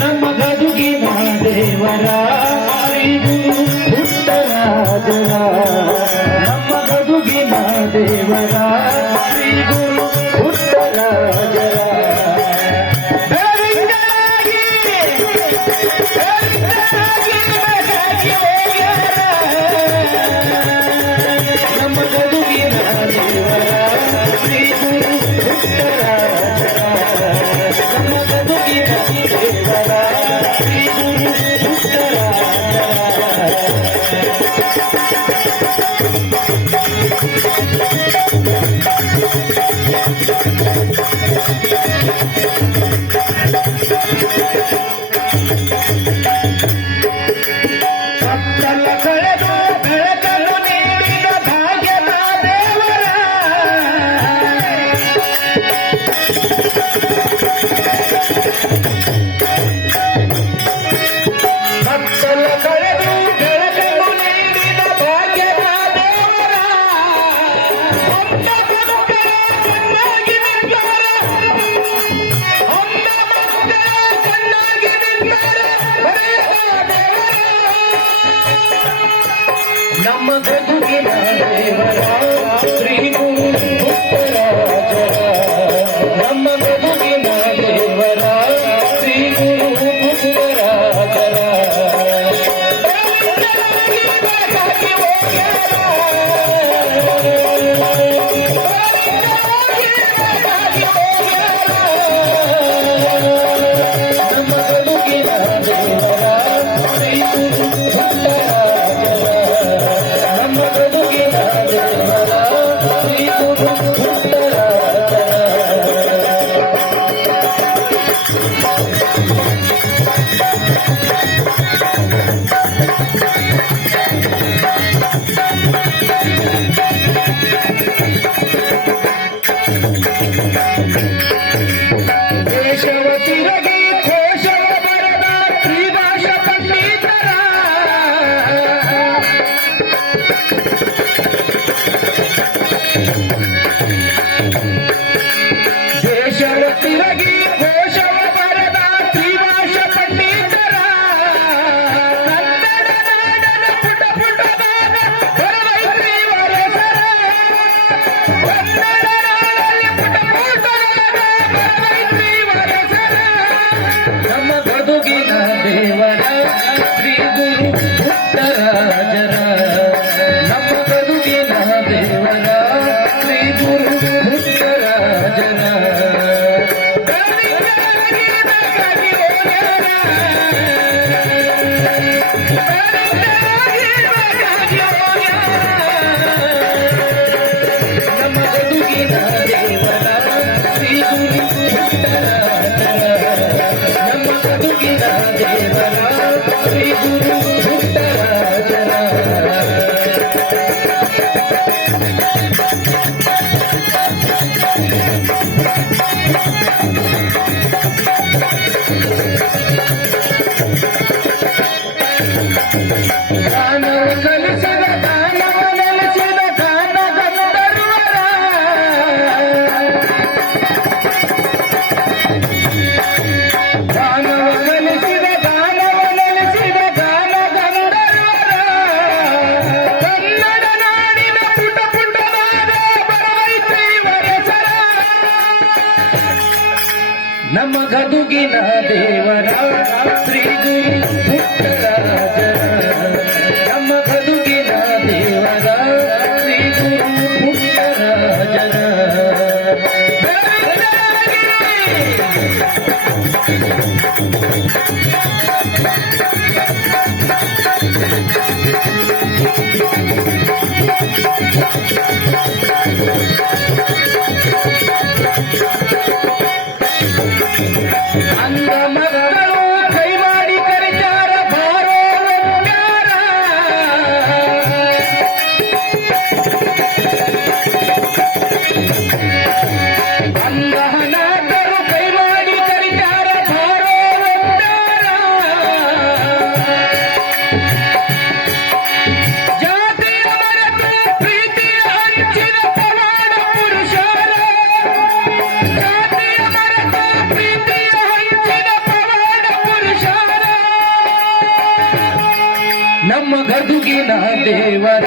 ನಮ್ಮ ಬದುಕಿನ ದೇವರ ಗುರು ಪುಟ್ಟರಾಜರ ನಮ್ಮ ಬದುಕಿನ ದೇವರ ಗುರು ಪುಟ್ಟರಾಜರ ನಮ್ಮ ಬದುಕಿನ ದೇವರ ಶ್ರೀ ಗುರು ಪುಟ್ಟರಾಜರ ನಮ್ಮ ಬದುಕಿನ ದೇವರ ಶ್ರೀ ಗುರು ಕತ್ತಲ ಕಳೆದು ಬೆಳಕನ್ನು ನೀಡಿದ ಭಾಗ್ಯದ ದೇವರ ಕತ್ತಲ ಕಳೆದು ಬೆಳಕನ್ನು ನೀಡಿದ ಭಾಗ್ಯದ ದೇವರ ಹೊತ್ತ ಬದುಕರ ಚೆನ್ನಾಗಿ ನಿಂತವರ ಹೊತ್ತ ಮಕ್ಕಳ ಚೆನ್ನಾಗಿ ನಿಂತವರ ನಮ್ಮ ಬದುಕಿನ ದೇವರ ಶ್ರೀ ಗುರು ಪುಟ್ಟರಾಜರ ನಮ್ಮ ಬದುಕಿನ ದೇವರ ಶ್ರೀ ಗುರು ಪುಟ್ಟರಾಜರ ನಮ್ಮ ಬದುಕಿನ ದೇವರ ಶ್ರೀ ಗುರು ಪುಟ್ಟರಾಜರ ನಮ್ಮ ಬದುಕಿನ ದೇವರ ಶ್ರೀ ಗುರು ಪುಟ್ಟರಾಜರ ದೇಶವ ತಿರುಗಿ ಕೋಶವ ಬರದ ತ್ರಿಭಾಷಾ ಪಂಡಿತರ ದೇಶವ ತಿರುಗಿ ಕೋಶವ ಬರದ ತ್ರಿಭಾಷಾ ಪಂಡಿತರ ಕನ್ನಡ ನಾಡನ ಪುಟ ಪುಟದಾದ ಹೊರವೈತ್ರಿ ವರಸರ ಕನ್ನಡ ನಾಡಲ್ಲಿ ಪುಟ ಪುಟದಾದ ಹೊರವೈತ್ರಿ ವರಸರ ನಮ್ಮ ಬದುಕಿನ ದೇವರ ಶ್ರೀ ಗುರು ಪುಟ್ಟರಾಜರ ನಮ್ಮ ಬದುಕಿನ ದೇವರ ಶ್ರೀ ಗುರು ಪುಟ್ಟರಾಜರ ನಮ್ಮ ಬದುಕಿನ ದೇವರ ಶ್ರೀ ಗುರು ಪುಟ್ಟರಾಜರ ನಮ್ಮ ಬದುಕಿನ ದೇವರ ಶ್ರೀ ಗುರು ಪುಟ್ಟರಾಜರ ದಾನವ ಕಲಿಸಿದ ದಾನವ ನೆಲೆಸಿದ ದಾನ ಗಂಧರ್ವರ ದಾನವ ಕಲಿಸಿದ ದಾನವ ನೆಲೆಸಿದ ದಾನ ಗಂಧರ್ವರ ಕನ್ನಡ ನಾಡಿನ ಪುಟ ಪುಟವಾದ ಬರವೈತ್ರಿ ವರಸರ ನಮ್ಮ ಗದುಗಿನ ದೇವರ ಶ್ರೀ ಗುರು ಪುಟ್ಟರಾಜರ ನಮ್ಮ ಗದುಗಿನ ದೇವರ ಶ್ರೀ ಗುರು ಪುಟ್ಟರಾಜರ ಅಂದ ಮಕ್ಕಳು ಕೈ ಮಾಡಿ ಕರೆದಾರ ಬಾರೋ ಒಟ್ಟಾರ ಅಂದ ಹಣಾದರು ಕೈ ಮಾಡಿ ಕರೆದಾರ ಬಾರೋ ಒಟ್ಟಾರ ಜಾತಿಯ ಮರೆತು ಪ್ರೀತಿಯ ಹಂಚಿದ ಪವಾಡ ಪುರುಷರ ಜಾತಿಯ ಮರೆತು ಪ್ರೀತಿಯ ದೇವರ